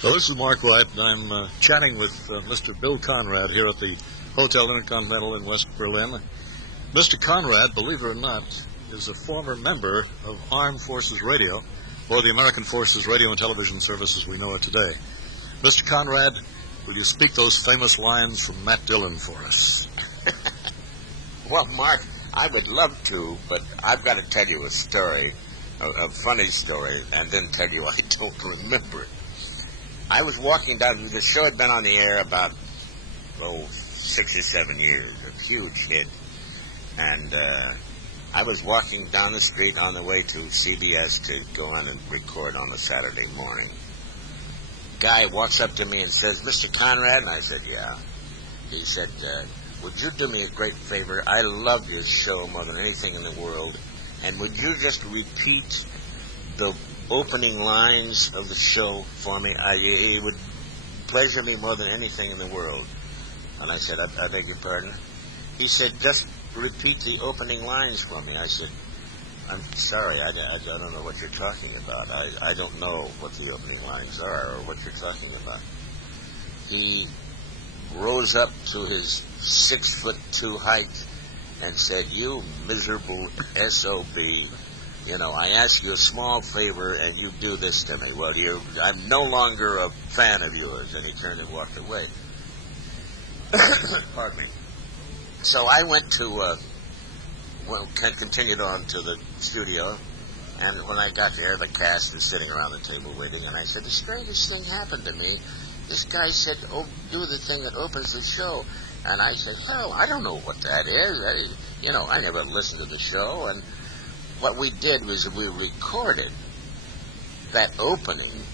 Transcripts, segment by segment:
So this is Mark White, and I'm chatting with Mr. Bill Conrad here at the Hotel Intercontinental in West Berlin. Mr. Conrad, believe it or not, is a former member of Armed Forces Radio, or the American Forces Radio and Television Service as we know it today. Mr. Conrad, will you speak those famous lines from Matt Dillon for us? Well, Mark, I would love to, but I've got to tell you a story, a funny story, and then tell you I don't remember it. I was walking down, the show had been on the air about, 6 or 7 years, a huge hit. And I was walking down the street on the way to CBS to go on and record on a Saturday morning. Guy walks up to me and says, "Mr. Conrad?" And I said, "Yeah." He said, "Would you do me a great favor? I love your show more than anything in the world. And would you just repeat the opening lines of the show for me? It would pleasure me more than anything in the world." And I said, I beg your pardon? He said, "Just repeat the opening lines for me." I said, "I'm sorry, I don't know what you're talking about. I don't know what the opening lines are or what you're talking about." He rose up to his 6'2" height and said, "You miserable SOB. You know, I ask you a small favor and you do this to me. Well, I'm no longer a fan of yours." And he turned and walked away. Pardon me. So I went to, continued on to the studio, and when I got there, the cast was sitting around the table waiting, and I said, "The strangest thing happened to me. This guy said, 'Oh, do the thing that opens the show.' And I said, 'Hell, I don't know what that is. I never listened to the show.' And what we did was we recorded that opening,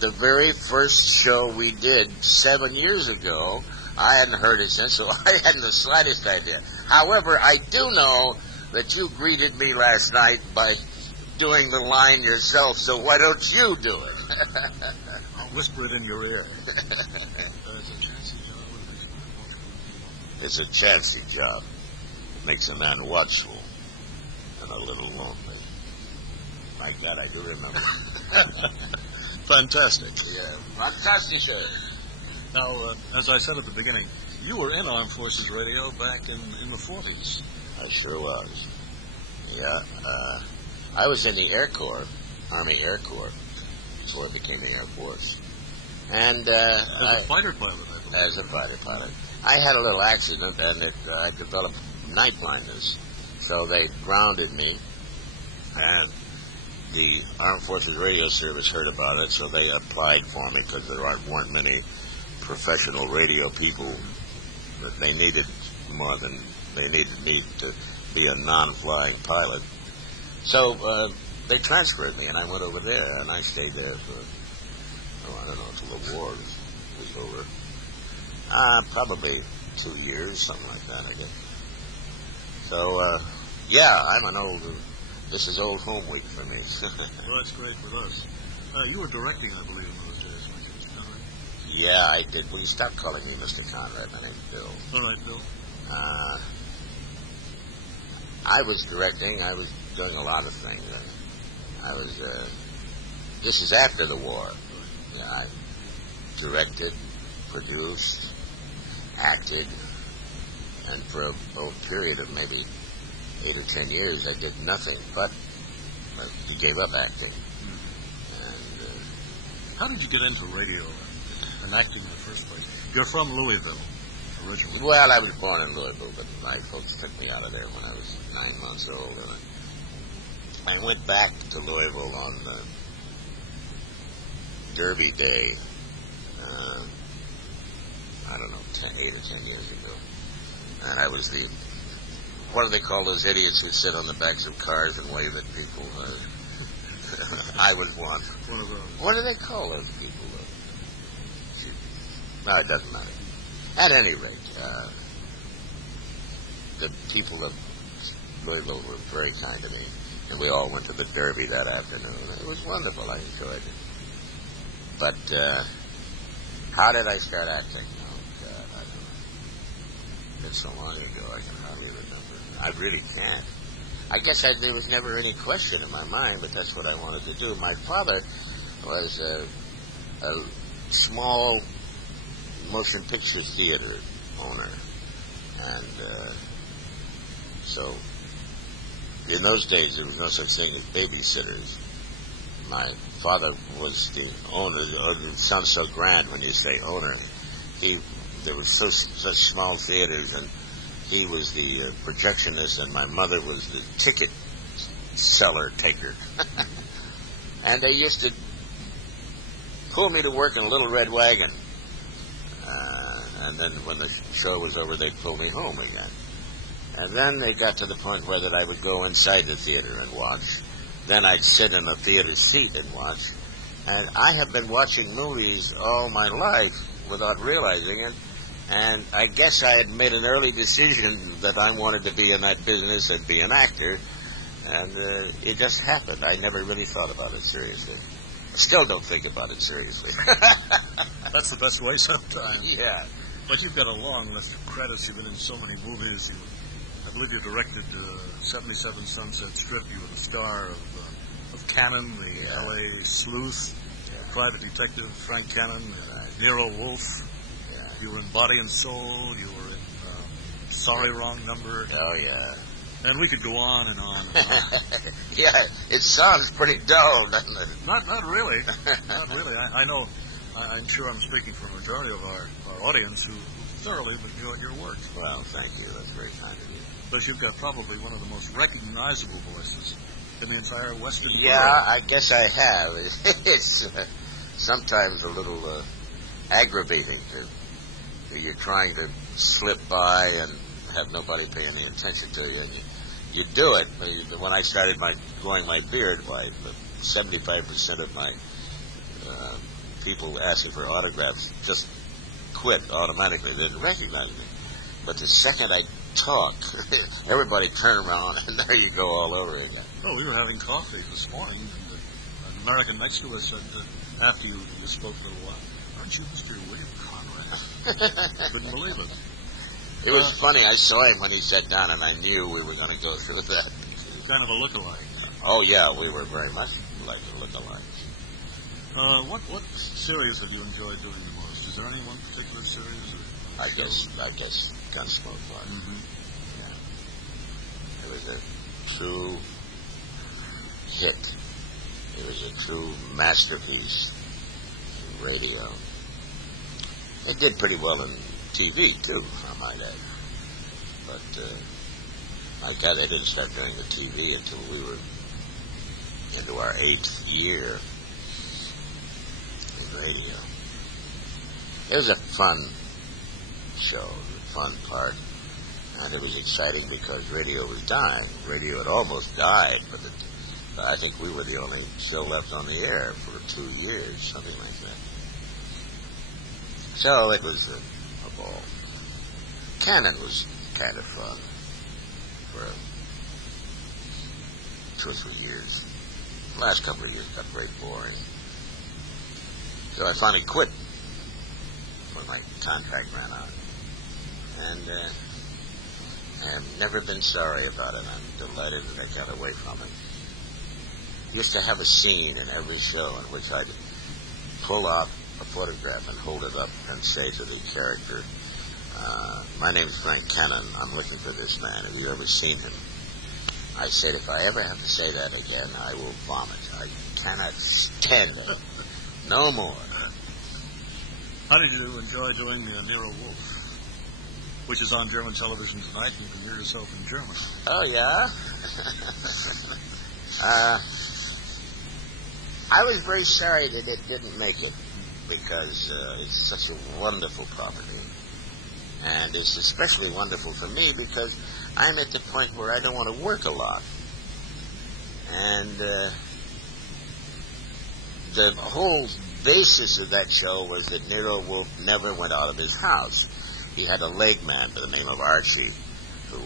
the very first show we did 7 years ago. I hadn't heard it since, so I hadn't the slightest idea. However, I do know that you greeted me last night by doing the line yourself, so why don't you do it?" I'll whisper it in your ear. It's a chancy job. It makes a man watchful and a little lonely. Like that, I do remember. Fantastic. Yeah, fantastic, sir. Now, as I said at the beginning, you were in Armed Forces Radio back in the 40s. I sure was. Yeah, I was in the Air Corps, Army Air Corps, before it became the Air Force. And as a fighter pilot, I believe. As a fighter pilot. I had a little accident, and I developed night blindness. So they grounded me, and the Armed Forces Radio Service heard about it, so they applied for me because there weren't many professional radio people that they needed more than they needed me to be a non-flying pilot. So they transferred me, and I went over there, and I stayed there for, I don't know, until the war was over. Probably 2 years, something like that, I guess. So, yeah, this is old home week for me. Well, that's great with us. You were directing, I believe, in those days, weren't you, Mr. Conrad? Yeah, I did. Will you stop calling me Mr. Conrad? My name's Bill. All right, Bill. I was directing. I was doing a lot of things. This is after the war. Yeah, I directed, produced, acted, and for a period of maybe 8 or 10 years, I did nothing but gave up acting. And how did you get into radio and acting in the first place? You're from Louisville, originally. Well, I was born in Louisville, but my folks took me out of there when I was 9 months old, and I went back to Louisville on Derby Day. I don't know, 8 or 10 years ago. And I was what do they call those idiots who sit on the backs of cars and wave at people? I was one. One of those. What do they call those people? No, it doesn't matter. At any rate, the people of Louisville were very kind to me, and we all went to the Derby that afternoon. It was wonderful. I enjoyed it. But how did I start acting? Oh, God, I don't know. It's so long ago, I can hardly remember. I really can't. I guess there was never any question in my mind, but that's what I wanted to do. My father was a small motion picture theater owner. And so in those days there was no such thing as babysitters. My father was the owner. It sounds so grand when you say owner. There was such small theaters, and he was the projectionist, and my mother was the ticket seller taker. And they used to pull me to work in a little red wagon. And then when the show was over, they'd pull me home again. And then they got to the point where that I would go inside the theater and watch. Then I'd sit in a theater seat and watch. And I have been watching movies all my life without realizing it. And I guess I had made an early decision that I wanted to be in that business and be an actor. And it just happened. I never really thought about it seriously. I still don't think about it seriously. That's the best way sometimes. Yeah. But you've got a long list of credits. You've been in so many movies. I believe you directed 77 Sunset Strip. You were the star of Cannon, the L.A. sleuth, private detective Frank Cannon, Nero Wolfe. Yeah. You were in Body and Soul. You were in Sorry Wrong Number. Oh, yeah. And we could go on and on and on. Yeah, it sounds pretty dull, doesn't it? Not really. Not really. I know, I'm sure I'm speaking for a majority of our audience who thoroughly enjoy your work. Well, thank you. That's very kind of you. But you've got probably one of the most recognizable voices in the entire Western world. Yeah, I guess I have. It's sometimes a little aggravating you're trying to slip by and have nobody pay any attention to you, and you do it. When I started growing my beard, 75% of my people asking for autographs just quit automatically. They didn't recognize me. But the second I talk, everybody turned around, and there you go all over again. Oh, we were having coffee this morning, and an American next to us said, after you spoke for a little while, aren't you Mr. William Conrad? Couldn't believe it. It was funny. I saw him when he sat down, and I knew we were going to go through that. Kind of a look-alike. Oh, yeah, we were very much like a look-alike. What series have you enjoyed doing the most? Is there any one particular series? Or I guess Gunsmoke was. Mm-hmm. Yeah. It was a true hit. It was a true masterpiece in radio. It did pretty well in TV, too, I might add. But I didn't start doing the TV until we were into our 8th year in radio. It was a fun show, a fun part, and it was exciting because radio was dying. Radio had almost died, but I think we were the only show left on the air for 2 years, something like that. So it was a ball. Cannon was kind of fun for 2 or 3 years. The last couple of years got very boring. So I finally quit when my contract ran out. And I've never been sorry about it. I'm delighted that I got away from it. Used to have a scene in every show in which I'd pull out a photograph and hold it up and say to the character, my name's Frank Cannon. I'm looking for this man. Have you ever seen him? I said, if I ever have to say that again, I will vomit. I cannot stand it. No more. How did you enjoy doing Nero Wolfe, which is on German television tonight, and you can hear yourself in German? Oh, yeah? I was very sorry that it didn't make it, because it's such a wonderful property. And it's especially wonderful for me because I'm at the point where I don't want to work a lot. And the whole basis of that show was that Nero Wolfe never went out of his house. He had a leg man by the name of Archie who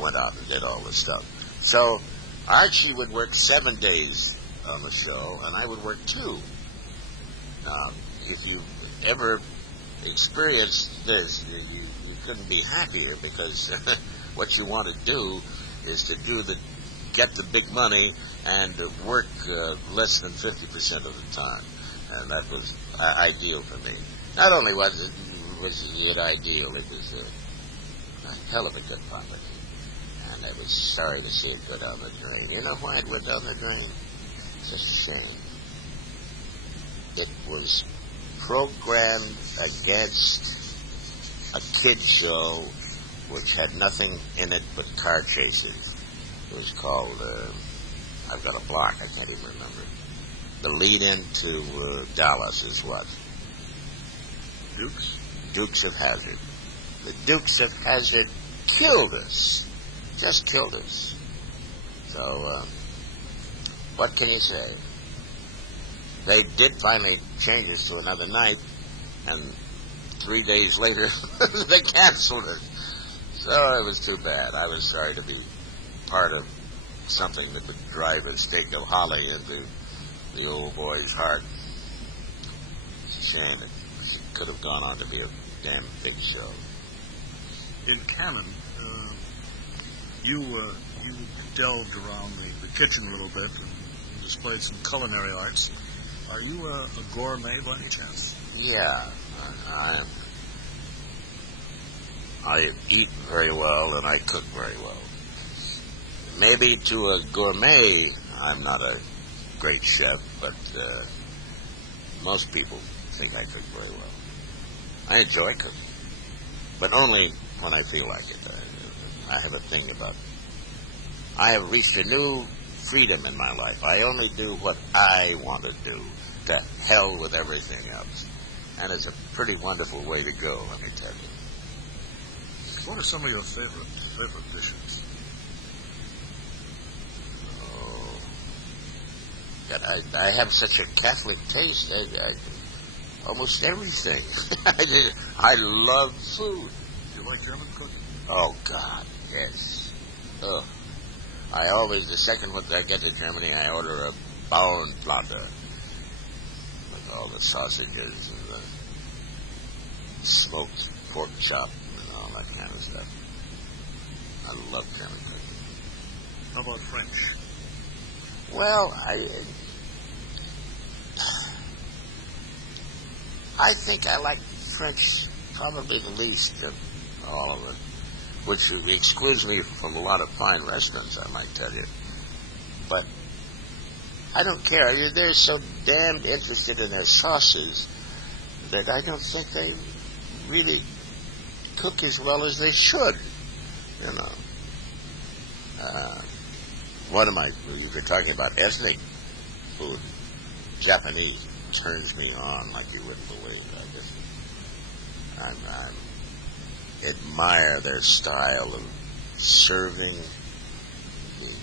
went out and did all this stuff. So Archie would work 7 days on the show, and I would work 2. Now, if you ever experienced this, you couldn't be happier, because what you want to do is to get the big money and work less than 50% of the time. and that was ideal for me. Not only was it ideal, it was a hell of a good property. And I was sorry to see it go down the drain. You know why it went down the drain? It's a shame. It was programmed against a kid show which had nothing in it but car chases. It was called, I've got a block, I can't even remember. The lead into Dallas is what? Dukes? Dukes of Hazzard. The Dukes of Hazzard killed us. Just killed us. So, what can you say? They did finally change us to another night, and 3 days later, they canceled it. So it was too bad. I was sorry to be part of something that would drive a stake of holly into the old boy's heart. It's a shame. It could have gone on to be a damn big show. In Cannon, you delved around the kitchen a little bit and displayed some culinary arts. Are you a gourmet by any chance? Yeah, I eat very well and I cook very well. Maybe to a gourmet, I'm not a great chef, but most people think I cook very well. I enjoy cooking, but only when I feel like it. I have a thing about, I have reached a new freedom in my life. I only do what I want to do. To hell with everything else. And it's a pretty wonderful way to go, let me tell you. What are some of your favorite dishes? Oh, God, I have such a Catholic taste. I almost everything. I love food. Do you like German cooking? Oh, God, yes. Oh, I always, the second when I get to Germany, I order a Bauernplatte. All the sausages and the smoked pork chop and all that kind of stuff. I love German cooking. How about French? Well, I think I like French probably the least of all of it, which excludes me from a lot of fine restaurants, I might tell you. But I don't care. They're so damned interested in their sauces that I don't think they really cook as well as they should, you know. You were talking about ethnic food. Japanese turns me on like you wouldn't believe. I admire their style of serving, the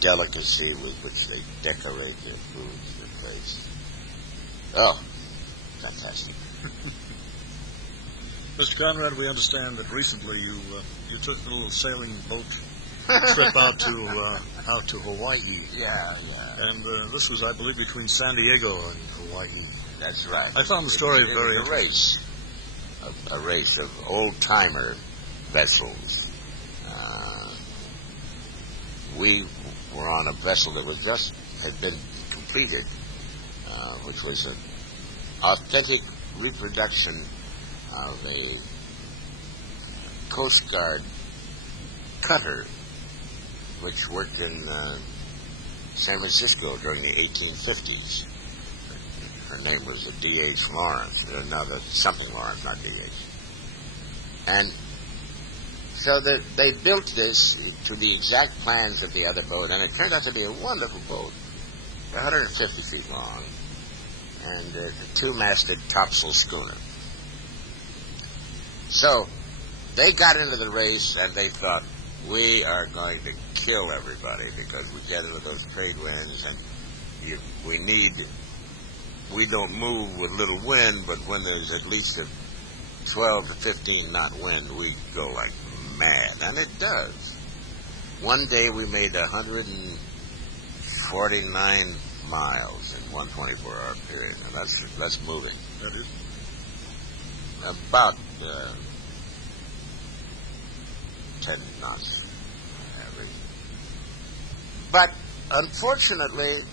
delicacy with which they decorate their foods, their plates. Oh, fantastic. Mr. Conrad, we understand that recently you took a little sailing boat trip out to Hawaii. Yeah. And this was, I believe, between San Diego and Hawaii. That's right. I found the story It was very interesting. A race of old-timer vessels. We were on a vessel that had been completed, which was an authentic reproduction of a Coast Guard cutter which worked in San Francisco during the 1850s. Her name was D.H. Lawrence. No, something Lawrence, not D.H. And so they built this to the exact plans of the other boat, and it turned out to be a wonderful boat, 150 feet long, and a two-masted topsail schooner. So they got into the race, and they thought, we are going to kill everybody because we get into those trade winds, and we don't move with little wind, but when there's at least a 12 to 15 knot wind, we go like mad, and it does. One day we made 149 miles in one 24-hour period, and that's moving. That is? About 10 knots average. But unfortunately,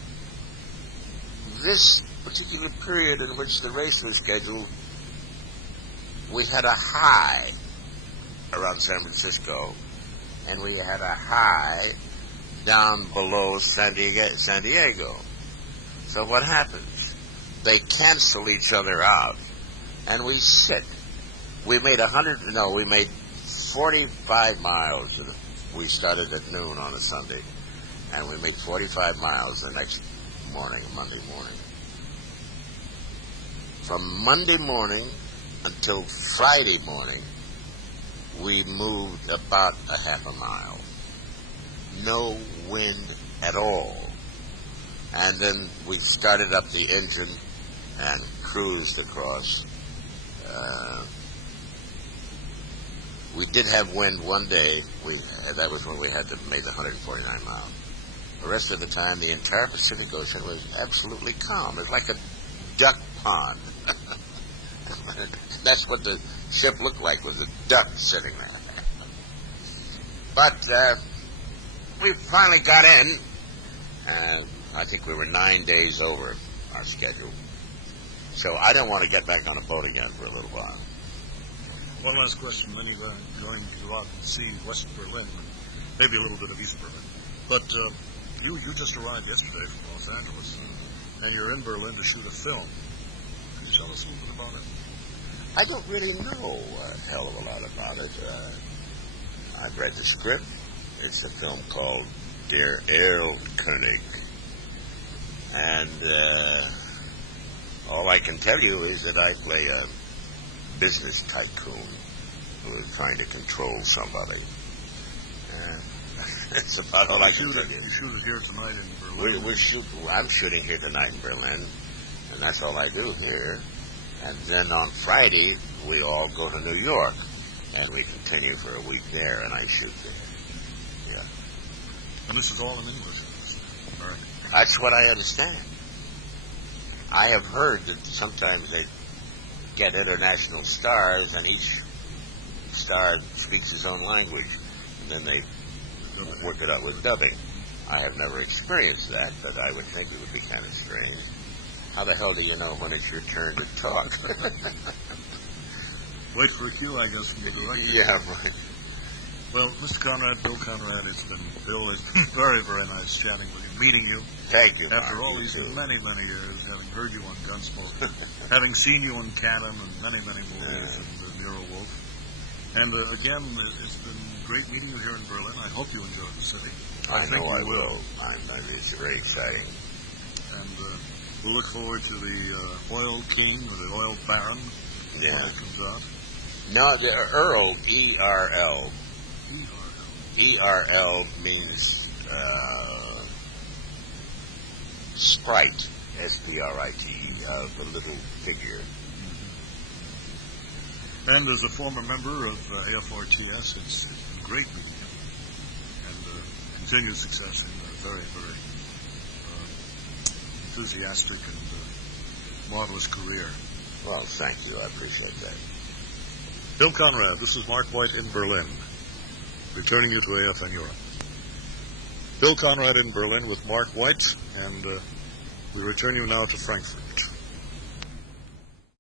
this particular period in which the race was scheduled, we had a high around San Francisco, and we had a high down below San Diego. So what happens? They cancel each other out, and we sit. We made 45 miles. We started at noon on a Sunday, and we made 45 miles the next morning, Monday morning. From Monday morning until Friday morning, we moved about a half a mile. No wind at all. And then we started up the engine and cruised across. We did have wind one day. That was when we made the 149 miles. The rest of the time, the entire Pacific Ocean was absolutely calm. It was like a duck pond. That's what the ship looked like, was a duck sitting there. But we finally got in, and I think we were 9 days over our schedule. So I don't want to get back on a boat again for a little while. One last question. Then you're going to go out and see West Berlin, maybe a little bit of East Berlin. But you just arrived yesterday from Los Angeles, and you're in Berlin to shoot a film. Could you tell us a little bit about it? I don't really know a hell of a lot about it. I've read the script. It's a film called Der Erlkönig. And all I can tell you is that I play a business tycoon who is trying to control somebody. That's about all I can tell you. You shoot it here tonight in Berlin. I'm shooting here tonight in Berlin, and that's all I do here. And then on Friday, we all go to New York, and we continue for a week there, and I shoot there. Yeah. And this is all in English. American. That's what I understand. I have heard that sometimes they get international stars, and each star speaks his own language, and then they work it out with dubbing. I have never experienced that, but I would think it would be kind of strange. How the hell do you know when it's your turn to talk? Wait for a cue, I guess, from the director. Yeah, right. Well, Mr. Conrad, Bill Conrad, it's been very, very nice chatting with you, meeting you. Thank you, After Mark, all these many, many years, having heard you on Gunsmoke, having seen you in Cannon and many, many movies, and Nero Wolf. And again, it's been great meeting you here in Berlin. I hope you enjoyed the city. I know I will. It's very exciting. And we'll look forward to the Oil King or the Oil Baron when it comes out. No, the Earl, E-R-L. E-R-L means sprite, S-P-R-I-T, the little figure. And as a former member of AFRTS, it's been great meeting you. And continued success in a very, very enthusiastic and marvelous career. Well, thank you. I appreciate that. Bill Conrad, this is Mark White in Berlin, returning you to AFN Europe. Bill Conrad in Berlin with Mark White, and we return you now to Frankfurt.